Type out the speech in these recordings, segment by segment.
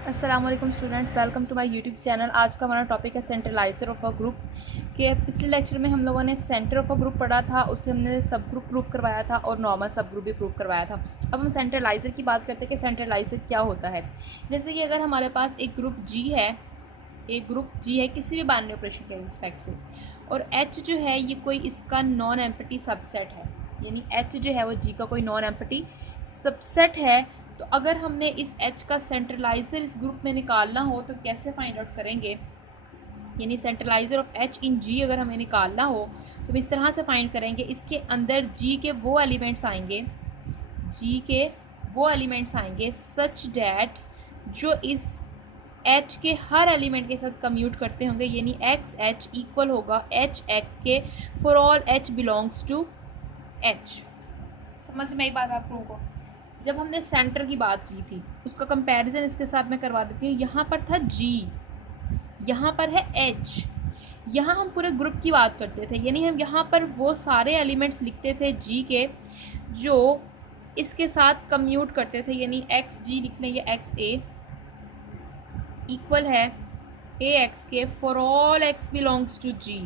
अस्सलाम वालेकुम students, welcome to my YouTube channel. आज का हमारा टॉपिक है सेंट्रलाइजर ऑफ अ ग्रुप। के पिछले लेक्चर में हम लोगों ने सेंटर ऑफ अ ग्रुप पढ़ा था, उससे हमने सब ग्रुप प्रूफ करवाया था और नॉर्मल सब ग्रुप भी प्रूफ करवाया था। अब हम सेंट्रलाइजर की बात करते हैं कि सेंट्रलाइजर क्या होता है। जैसे कि अगर हमारे पास एक ग्रुप जी है, एक ग्रुप जी है किसी भी बाइनरी ऑपरेशन के रिस्पेक्ट से, और एच जो है ये कोई इसका नॉन एम्पटी सबसेट है, यानी एच जो है वो जी का कोई नॉन एम्पटी सबसेट है। तो अगर हमने इस एच का सेंट्रलाइजर इस ग्रुप में निकालना हो तो कैसे फाइंड आउट करेंगे, यानी सेंट्रलाइजर ऑफ एच इन जी अगर हमें निकालना हो तो हम इस तरह से फाइंड करेंगे। इसके अंदर जी के वो एलिमेंट्स आएंगे, जी के वो एलिमेंट्स आएंगे सच डैट जो इस एच के हर एलिमेंट के साथ कम्यूट करते होंगे, यानी एक्स एच इक्वल होगा एच एक्स के for all h belongs to h. समझ में आई बात आप लोगों को? जब हमने सेंटर की बात की थी उसका कंपैरिजन इसके साथ मैं करवा देती हूँ। यहाँ पर था जी, यहाँ पर है एच। यहाँ हम पूरे ग्रुप की बात करते थे, यानी हम यहाँ पर वो सारे एलिमेंट्स लिखते थे जी के जो इसके साथ कम्यूट करते थे, यानी एक्स जी लिख लें, ये एक्स ए इक्वल है ए एक्स के for all X belongs to G.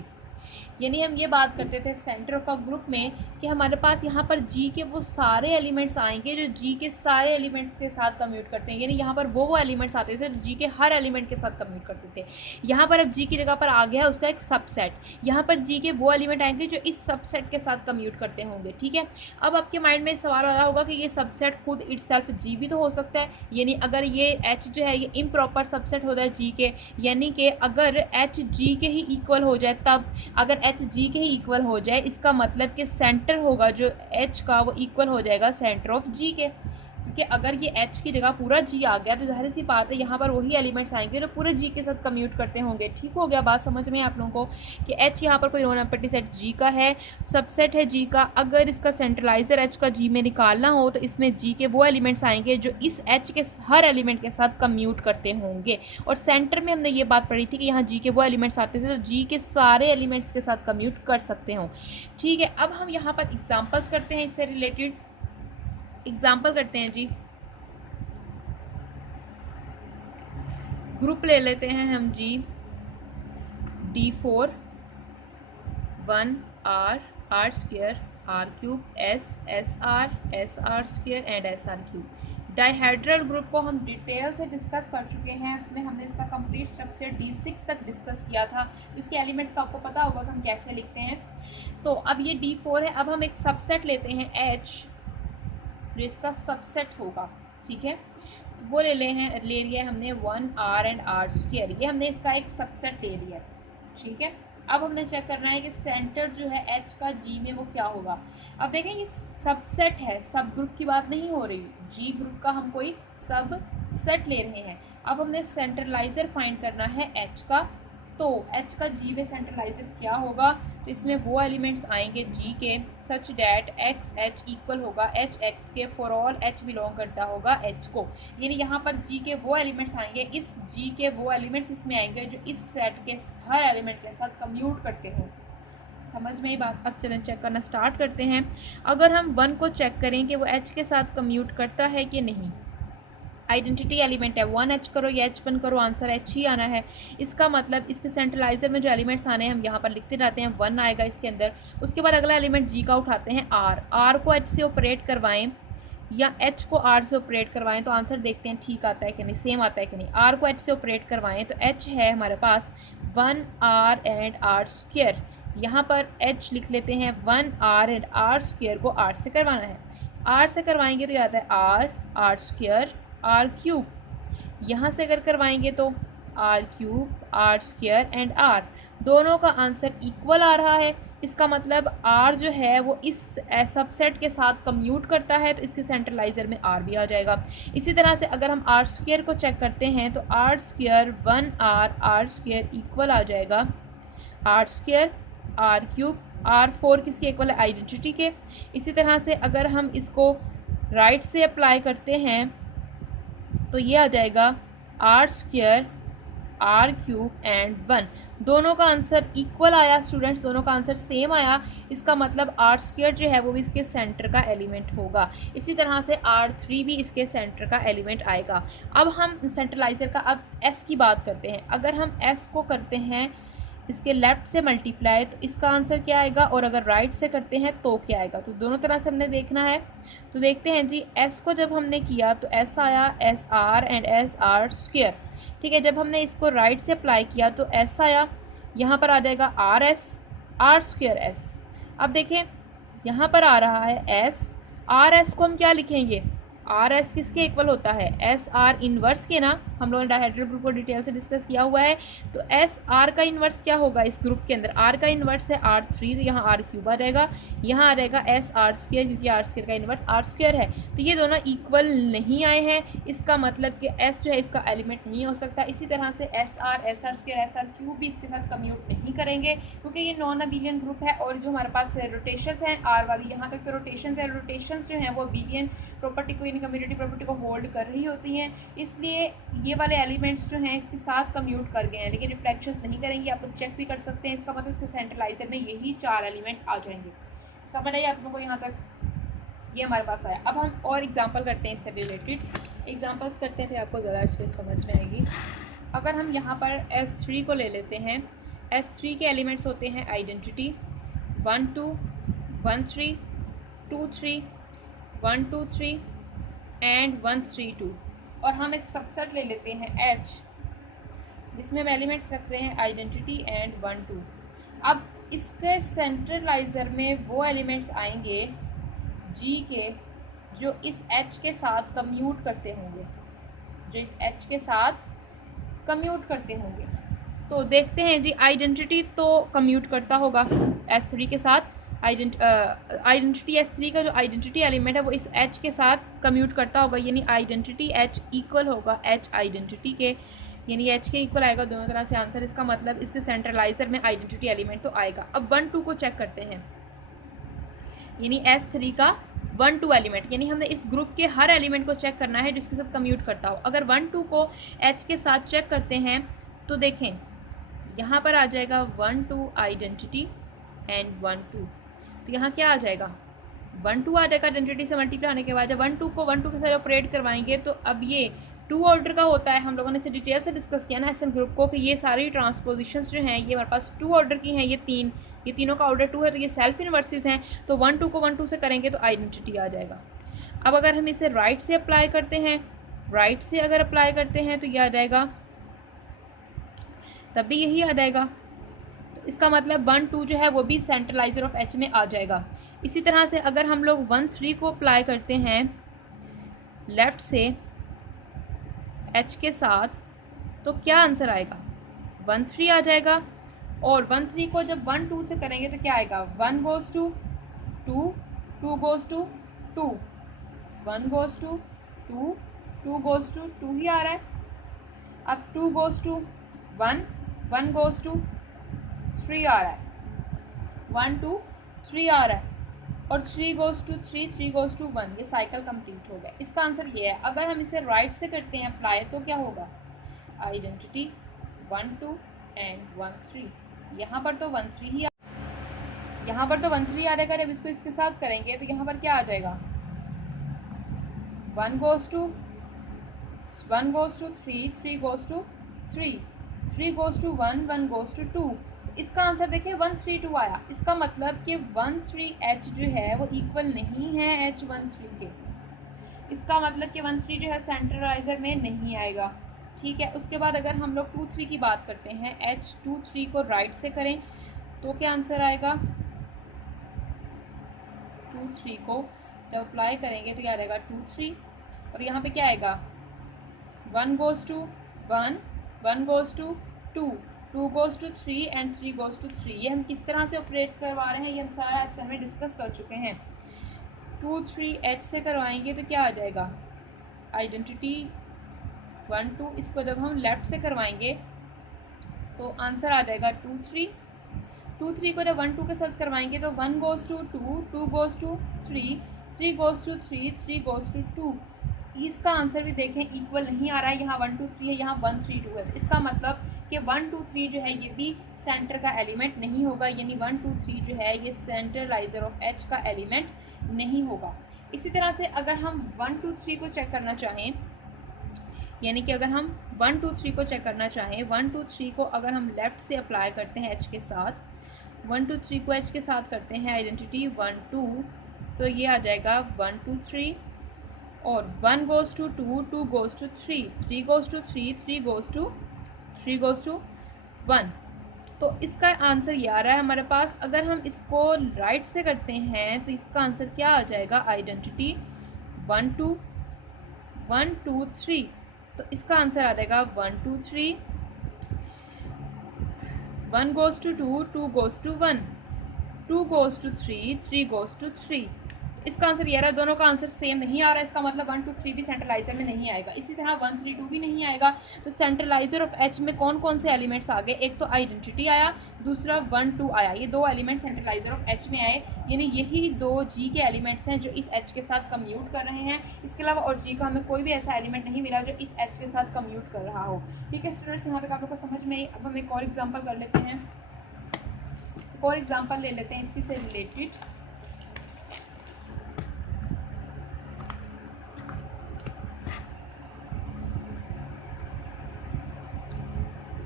यानी हम ये बात करते थे सेंटर ऑफ अ ग्रुप में कि हमारे पास यहाँ पर जी के वो सारे एलिमेंट्स आएंगे जो जी के सारे एलिमेंट्स के साथ कम्यूट करते हैं, यानी यहाँ पर वो एलिमेंट्स आते थे जो जी के हर एलिमेंट के साथ कम्यूट करते थे। यहाँ पर अब जी की जगह पर आ गया है उसका एक सबसेट, यहाँ पर जी के वो एलिमेंट आएंगे जो इस सबसेट के साथ कम्यूट करते होंगे। ठीक है, अब आपके माइंड में सवाल आ रहा होगा कि ये सबसेट खुद इटसेल्फ जी भी तो हो सकता है, यानी अगर ये एच जो है ये इम्प्रॉपर सबसेट होता है जी के, यानी कि अगर एच जी के ही इक्वल हो जाए, तब अगर एच जी के ही इक्वल हो जाए इसका मतलब कि सेंटर होगा जो एच का वो इक्वल हो जाएगा सेंटर ऑफ जी के, क्योंकि अगर ये एच की जगह पूरा जी आ गया तो जाहिर सी बात है यहाँ पर वही एलिमेंट्स आएंगे जो पूरे जी के साथ कम्यूट करते होंगे। ठीक हो गया बात समझ में आप लोगों को कि एच यहाँ पर कोई नॉन एम्पटी सेट जी का है, सबसेट है जी का। अगर इसका सेंट्रलाइजर एच का जी में निकालना हो तो इसमें जी के वो एलिमेंट्स आएंगे जो इस एच के हर एलिमेंट के साथ कम्यूट करते होंगे। और सेंटर में हमने ये बात पढ़ी थी कि यहाँ जी के वो एलिमेंट्स आते थे तो जी के सारे एलिमेंट्स के साथ कम्यूट कर सकते हो। ठीक है, अब हम यहाँ पर एग्जाम्पल्स करते हैं, इससे रिलेटेड एग्जाम्पल करते हैं जी। ग्रुप ले लेते हैं हम जी D4 1 R square R cube S R square and SR cube. Dihedral group को हम डिटेल से डिस्कस कर चुके हैं, उसमें हमने इसका कंप्लीट स्ट्रक्चर D6 तक डिस्कस किया था। इसके एलिमेंट्स का आपको पता होगा कि हम कैसे लिखते हैं। तो अब ये D4 है, अब हम एक सबसेट लेते हैं H जो इसका सबसेट होगा। ठीक है, वो ले लिया हमने 1 R एंड R स्क्वायर, ये हमने इसका एक सबसेट ले लिया। ठीक है, अब हमने चेक करना है कि सेंटर जो है H का G में वो क्या होगा। अब देखें ये सबसेट है, सब ग्रुप की बात नहीं हो रही, G ग्रुप का हम कोई सब सेट ले रहे हैं। अब हमने सेंट्रलाइजर फाइंड करना है H का, तो H का G में सेंट्रलाइजर क्या होगा, तो इसमें वो एलिमेंट्स आएंगे G के such that x h equal होगा एच एक्स के फॉर ऑल एच बिलोंग करता होगा H को, यानी यहाँ पर G के वो एलिमेंट्स आएंगे, इस G के वो एलिमेंट्स इसमें आएंगे जो इस सेट के हर एलिमेंट के साथ कम्यूट करते हो। समझ में ही बात? अब चलें चेक करना स्टार्ट करते हैं। अगर हम 1 को चेक करें कि वो H के साथ कम्यूट करता है कि नहीं, आइडेंटिटी एलिमेंट है, 1 H करो या H1 करो आंसर H ही आना है। इसका मतलब इसके सेंट्रलाइजर में जो एलिमेंट्स आने हैं हम यहाँ पर लिखते जाते हैं, 1 आएगा इसके अंदर। उसके बाद अगला एलिमेंट G का उठाते हैं R को H से ऑपरेट करवाएं या H को R से ऑपरेट करवाएं तो आंसर देखते हैं ठीक आता है कि नहीं, सेम आता है कि नहीं। R को H से ऑपरेट करवाएं तो H है हमारे पास 1 R एंड R स्क्वायर, यहाँ पर H लिख लेते हैं 1 R एंड R स्क्वायर को R से करवाना है। R से करवाएंगे तो ये आता है R स्क्वायर R क्यूब, यहाँ से अगर करवाएंगे तो R cube R square and R, दोनों का आंसर इक्वल आ रहा है। इसका मतलब R जो है वो इस सबसेट के साथ कम्यूट करता है तो इसके सेंट्रलाइजर में R भी आ जाएगा। इसी तरह से अगर हम R स्क्वायर को चेक करते हैं तो R square 1 R square equal आ जाएगा R square R cube R4 किसके इक्वल है, आइडेंटिटी के। इसी तरह से अगर हम इसको राइट से अप्लाई करते हैं तो ये आ जाएगा R square r cube and 1। दोनों का आंसर इक्वल आया स्टूडेंट्स, दोनों का आंसर सेम आया। इसका मतलब आर स्क्वायर जो है वो भी इसके सेंटर का एलिमेंट होगा। इसी तरह से R3 भी इसके सेंटर का एलिमेंट आएगा। अब हम सेंट्रलाइजर का अब S की बात करते हैं। अगर हम S को करते हैं इसके लेफ़्ट से मल्टीप्लाई तो इसका आंसर क्या आएगा, और अगर राइट से करते हैं तो क्या आएगा। तो दोनों तरह से हमने देखना है। तो देखते हैं जी, S को जब हमने किया तो S आया SR एंड SR स्क्वायर। ठीक है, जब हमने इसको राइट से अप्लाई किया तो S आया, यहाँ पर आ जाएगा RS R स्क्वायर S। अब देखें यहाँ पर आ रहा है S, RS को हम क्या लिखेंगे, RS किसके इक्वल होता है, SR इन्वर्स के ना। हम लोगों ने डायहेड्रल ग्रुप को डिटेल से डिस्कस किया हुआ है। तो SR का इन्वर्स क्या होगा इस ग्रुप के अंदर, R का इन्वर्स है R3, तो यहाँ R क्यूब आ जाएगा, यहाँ आ जाएगा SR स्क्वायर, क्योंकि R स्क्वायर का इन्वर्स R स्क्वायर है। तो ये दोनों इक्वल नहीं आए हैं, इसका मतलब कि S जो है इसका एलिमेंट नहीं हो सकता। इसी तरह से SR SR square SR cube भी इसके साथ कम्यूट नहीं करेंगे, क्योंकि ये नॉन अबिलियन ग्रुप है। और जो हमारे पास रोटेशंस हैं R वाली, यहाँ तक तो रोटेशंस है, रोटेशंस जो हैं वो अबिलियन प्रॉपर्टी को, यानी कम्यूनिटी प्रॉपर्टी को होल्ड कर रही होती हैं, इसलिए ये वाले एलिमेंट्स जो हैं इसके साथ कम्यूट कर गए हैं, लेकिन रिफ्लेक्शंस नहीं करेंगे। आप लोग चेक भी कर सकते हैं, इसका मतलब इसके सेंट्रलाइजर में यही 4 एलिमेंट्स आ जाएंगे। समझ आइए आप लोगों को यहाँ तक, ये हमारे पास आया। अब हम और एग्जांपल करते हैं इससे रिलेटेड, एग्जांपल्स करते हैं फिर आपको ज़्यादा अच्छे से समझ में आएगी। अगर हम यहाँ पर S3 को ले लेते हैं, S3 के एलिमेंट्स होते हैं आइडेंटिटी 1 2 1 3 2 3 1 2 3 एंड 1 3 2। और हम एक सबसेट ले लेते हैं H, जिसमें हम एलिमेंट्स रख रहे हैं आइडेंटिटी एंड 1 2। अब इसके सेंट्रलाइजर में वो एलिमेंट्स आएंगे G के जो इस H के साथ कम्यूट करते होंगे, जो इस H के साथ कम्यूट करते होंगे। तो देखते हैं जी, आइडेंटिटी तो कम्यूट करता होगा S3 के साथ, आइडेंटिटी S3 का जो आइडेंटिटी एलिमेंट है वो इस H के साथ कम्यूट करता होगा, यानी आइडेंटिटी H इक्वल होगा H आइडेंटिटी के, यानी H के इक्वल आएगा दोनों तरह से आंसर। इसका मतलब इसके सेंट्रलाइजर में आइडेंटिटी एलिमेंट तो आएगा। अब 1 2 को चेक करते हैं, यानी S3 का 1 2 एलिमेंट, यानी हमने इस ग्रुप के हर एलिमेंट को चेक करना है जिसके साथ कम्यूट करता हो। अगर 1 2 को H के साथ चेक करते हैं तो देखें यहाँ पर आ जाएगा 1 2 आइडेंटिटी एंड 1 2। तो यहाँ क्या आ जाएगा, 1 2 आ जाएगा आइडेंटिटी से मल्टीप्लाई होने के बाद। जब 1 2 को 1 2 के साथ ऑपरेट करवाएंगे तो अब ये 2 ऑर्डर का होता है। हम लोगों ने इसे डिटेल से डिस्कस किया ना SN ग्रुप को, कि ये सारी ट्रांसपोजिशंस जो हैं ये हमारे पास 2 ऑर्डर की हैं, ये तीनों का ऑर्डर 2 है, तो ये सेल्फ इन्वर्सेस हैं। तो 1 2 को 1 2 से करेंगे तो आइडेंटिटी आ जाएगा। अब अगर हम इसे राइट से अप्लाई करते हैं, राइट से अगर अप्लाई करते हैं तो ये आ जाएगा, तब भी यही आ जाएगा। इसका मतलब 1 2 जो है वो भी सेंट्रलाइजर ऑफ H में आ जाएगा। इसी तरह से अगर हम लोग 1 3 को अप्लाई करते हैं लेफ़्ट से H के साथ तो क्या आंसर आएगा, 1 3 आ जाएगा। और 1 3 को जब 1 2 से करेंगे तो क्या आएगा, 1 goes to 2 2 goes to 2 1 goes to 2 2 goes to 2 ही आ रहा है। अब 2 goes to 1 1 goes to 3 आ रहा है, 1 2 3 आ रहा है, और 3 goes to 3 3 goes to 1, ये साइकिल कंप्लीट हो गया। इसका आंसर ये है। अगर हम इसे राइट से करते हैं अप्लाई तो क्या होगा, आइडेंटिटी 1 2 एंड 1 3। यहाँ पर तो 1 3 ही यहाँ पर तो 1 3 आ जाएगा। जब इसको इसके साथ करेंगे तो यहाँ पर क्या आ जाएगा, 1 goes to 3 3 goes to 3 3 goes to 1 1 goes to 2। इसका आंसर देखिए 1 3 2 आया। इसका मतलब कि 1 3 H जो है वो इक्वल नहीं है H 1 3 के। इसका मतलब कि 1 3 जो है सेंट्रलाइजर में नहीं आएगा। ठीक है, उसके बाद अगर हम लोग 2 3 की बात करते हैं, H 2 3 को राइट से करें तो क्या आंसर आएगा, 2 3 को जब अप्लाई करेंगे तो क्या आ जाएगा 2 3, और यहाँ पे क्या आएगा 1 goes to 1 1 goes to 2 2 goes to 3 and 3 goes to 3। ये हम किस तरह से ऑपरेट करवा रहे हैं ये हम सारा SN में डिस्कस कर चुके हैं। 2 3 H से करवाएंगे तो क्या आ जाएगा, आइडेंटिटी 1 2। इसको जब हम लेफ़्ट से करवाएंगे तो आंसर आ जाएगा 2 3 2 3 को जब 1 2 के साथ करवाएंगे तो 1 goes to 2 2 goes to 3 3 goes to 3 3 goes to 2। इसका आंसर भी देखें इक्वल नहीं आ रहा है, यहाँ 1 2 3 है, यहाँ 1 3 2 है। इसका मतलब कि 1 2 3 जो है ये भी सेंटर का एलिमेंट नहीं होगा, यानी 1 2 3 जो है ये सेंट्रलाइजर ऑफ एच का एलिमेंट नहीं होगा। इसी तरह से अगर हम 1 2 3 को चेक करना चाहें, यानी कि अगर हम 1 2 3 को चेक करना चाहें, 1 2 3 को अगर हम लेफ़्ट से अप्लाई करते हैं एच के साथ, 1 2 3 को एच के साथ करते हैं आइडेंटिटी 1 2, तो ये आ जाएगा 1 2 3, और 1 goes to 2, 2 goes to 3, 3 goes to 3, 3 goes to 1। तो इसका आंसर ये आ रहा है हमारे पास। अगर हम इसको राइट से करते हैं तो इसका आंसर क्या आ जाएगा, आइडेंटिटी 1 2 1 2 3, तो इसका आंसर आ जाएगा 1 2 3, 1 goes to 2, 2 goes to 1, 2 goes to 3, 3 goes to 3। इसका आंसर ये रहा, दोनों का आंसर सेम नहीं आ रहा है, इसका मतलब 1 2 3 भी सेंट्रलाइजर में नहीं आएगा। इसी तरह 1 3 2 भी नहीं आएगा। तो सेंट्रलाइजर ऑफ एच में कौन कौन से एलिमेंट्स आ गए, एक तो आइडेंटिटी आया, दूसरा 1 2 आया, ये दो एलिमेंट सेंट्रलाइजर ऑफ एच में आए, यानी यही दो जी के एलिमेंट्स हैं जो इस एच के साथ कम्यूट कर रहे हैं। इसके अलावा और जी का हमें कोई भी ऐसा एलिमेंट नहीं मिला जो इस एच के साथ कम्यूट कर रहा हो। ठीक है स्टूडेंट्स, यहाँ तक आप लोग को समझ में आई। अब हम एक और एग्जाम्पल कर लेते हैं, एक और एग्जाम्पल ले लेते हैं इसी से रिलेटेड।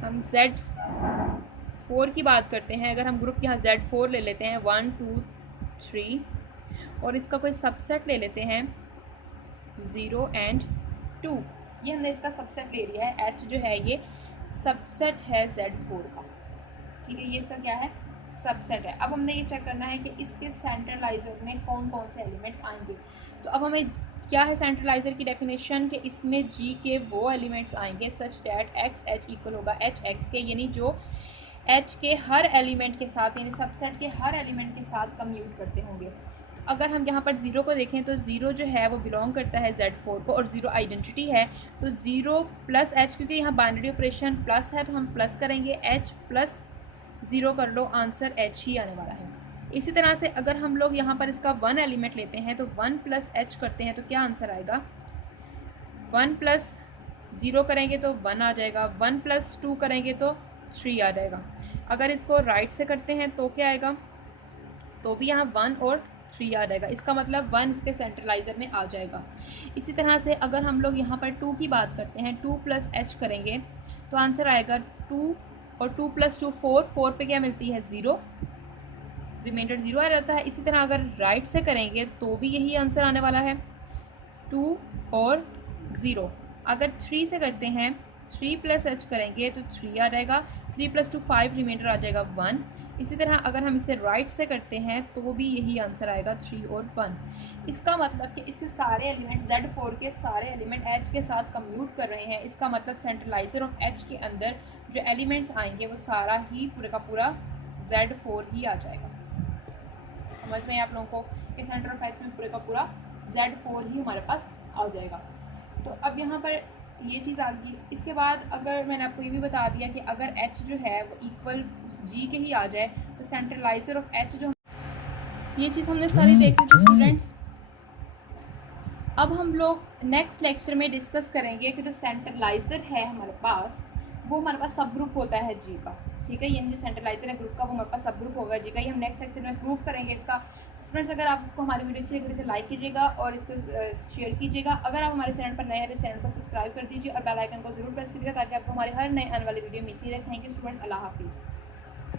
हम Z4 की बात करते हैं। अगर हम ग्रुप यहाँ Z4 ले लेते हैं 1 2 3, और इसका कोई सबसेट ले लेते हैं 0 and 2, ये हमने इसका सबसेट ले लिया है। H जो है ये सबसेट है Z4 का, ठीक है, ये इसका क्या है, सबसेट है। अब हमने ये चेक करना है कि इसके सेंट्रलाइजर में कौन कौन से एलिमेंट्स आएंगे। तो अब हमें क्या है सेंट्रलाइजर की डेफिनेशन, कि इसमें G के वो एलिमेंट्स आएंगे such that x h equal होगा एच एक्स के, यानी जो H के हर एलिमेंट के साथ, यानी सबसेट के हर एलिमेंट के साथ कम्यूट करते होंगे। अगर हम यहाँ पर 0 को देखें तो 0 जो है वो बिलोंग करता है Z4 को, और 0 आइडेंटिटी है, तो 0 प्लस H, क्योंकि यहाँ बाइनरी ऑपरेशन प्लस है तो हम प्लस करेंगे, H प्लस 0 कर लो, आंसर H ही आने वाला है। इसी तरह से अगर हम लोग यहाँ पर इसका 1 एलिमेंट लेते हैं तो 1 प्लस H करते हैं तो क्या आंसर आएगा, 1 प्लस 0 करेंगे तो 1 आ जाएगा, 1 प्लस 2 करेंगे तो 3 आ जाएगा। अगर इसको राइट से करते हैं तो क्या आएगा, तो भी यहाँ 1 और 3 आ जाएगा, इसका मतलब 1 इसके सेंट्रलाइजर में आ जाएगा। इसी तरह से अगर हम लोग यहाँ पर 2 की बात करते हैं, 2 प्लस H करेंगे तो आंसर आएगा 2, और 2 प्लस 2 4, 4 पे क्या मिलती है 0, रिमाइंडर 0 आ जाता है। इसी तरह अगर राइट से करेंगे तो भी यही आंसर आने वाला है, 2 और 0। अगर 3 से करते हैं, 3 प्लस H करेंगे तो 3 आ जाएगा, 3 प्लस 2 5, रिमाइंडर आ जाएगा 1। इसी तरह अगर हम इसे राइट से करते हैं तो भी यही आंसर आएगा 3 और 1। इसका मतलब कि इसके सारे एलिमेंट Z4 के सारे एलिमेंट H के साथ कम्यूट कर रहे हैं। इसका मतलब सेंट्रलाइजर ऑफ H के अंदर जो एलिमेंट्स आएंगे वो सारा ही पूरे का पूरा Z4 ही आ जाएगा। समझ में आप लोगों को कि सेंटर ऑफ H में पूरे का पूरा Z4 ही हमारे पास आ जाएगा। तो अब यहाँ पर ये चीज़ आ गई। इसके बाद अगर मैंने आपको ये भी बता दिया कि अगर H जो है वो इक्वल G के ही आ जाए तो सेंट्रलाइजर ऑफ H जो, ये चीज़ हमने सारी देख ली थी स्टूडेंट्स। अब हम लोग नेक्स्ट लेक्चर में डिस्कस करेंगे कि जो सेंट्रलाइजर है हमारे पास, वो हमारे पास सब ग्रुप होता है G का, ठीक है, यानी जो सेंट्रलाइजर है ग्रुप का वो हमारे पास सब ग्रुप होगा G का। ये हम नेक्स्ट लेक्चर में प्रूव करेंगे इसका। स्टूडेंट्स, अगर आपको हमारी वीडियो अच्छी लगे तो इसे लाइक कीजिएगा और इसको शेयर कीजिएगा। अगर आप हमारे चैनल पर नए हैं तो चैनल को सब्सक्राइब कर दीजिए और बेल आइकन को जरूर प्रेस कीजिएगा ताकि आपको हमारे हर नए आने वाली वीडियो मिलती रहे। थैंक यू स्टूडेंट्स, अल्लाह हाफिज़।